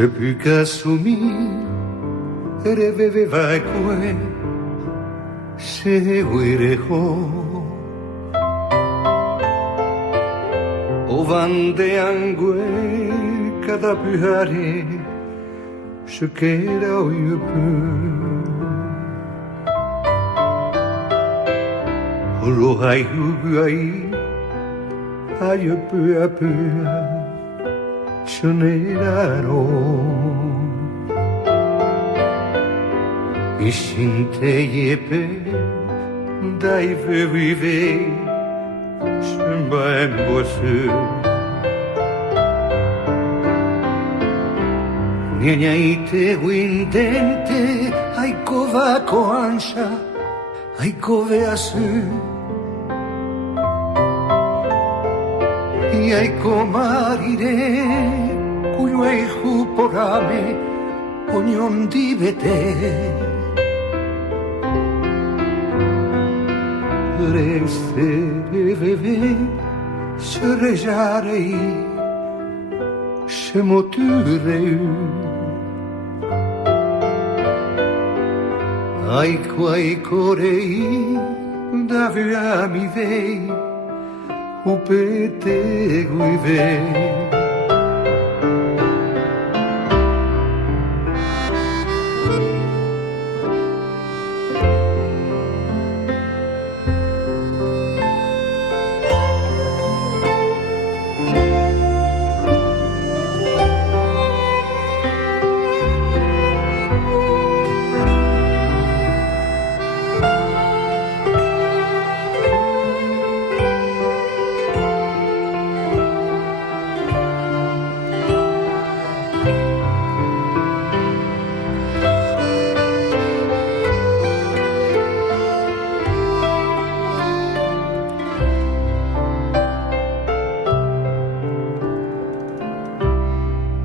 Je plus qu'assumir, reveveva e que, seguireho. O vandeangue cada pyhäri, je kera o yöpy. Rohai huai, a yöpyä pyhä, chöneraro. Ishinte yepe, daive vive, shemba embosö. Niña ite windente, aiko vako ansha, aiko veasö. Y aiko marire, cuyo eihu porame, onion divete. Reste bebe, sörjarei, shemotureu. Aiko rei, davia mi vei, upete guivei.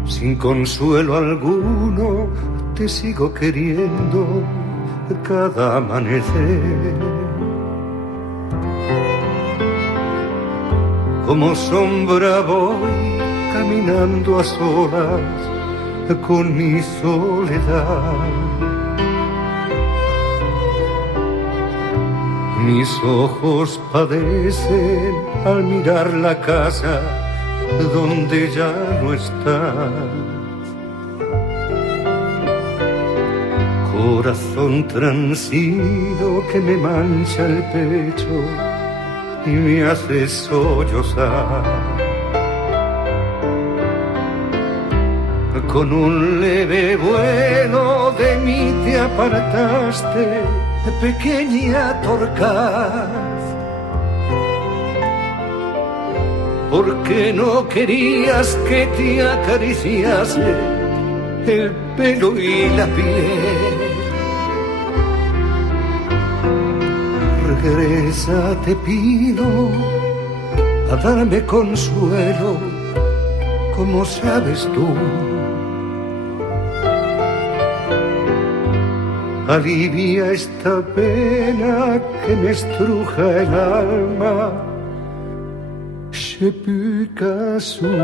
Sin consuelo alguno te sigo queriendo cada amanecer. Como sombra voy caminando a solas con mi soledad. Mis ojos padecen al mirar la casa donde ya no estás. Corazón transido que me mancha el pecho y me hace sollozar. Con un leve vuelo de mí te apartaste, pequeña torcaz. Porque no querías que te acariciase el pelo y la piel. Regresa, te pido, a darme consuelo, como sabes tú. Alivia esta pena que me estruja el alma. Je plus qu'assumir.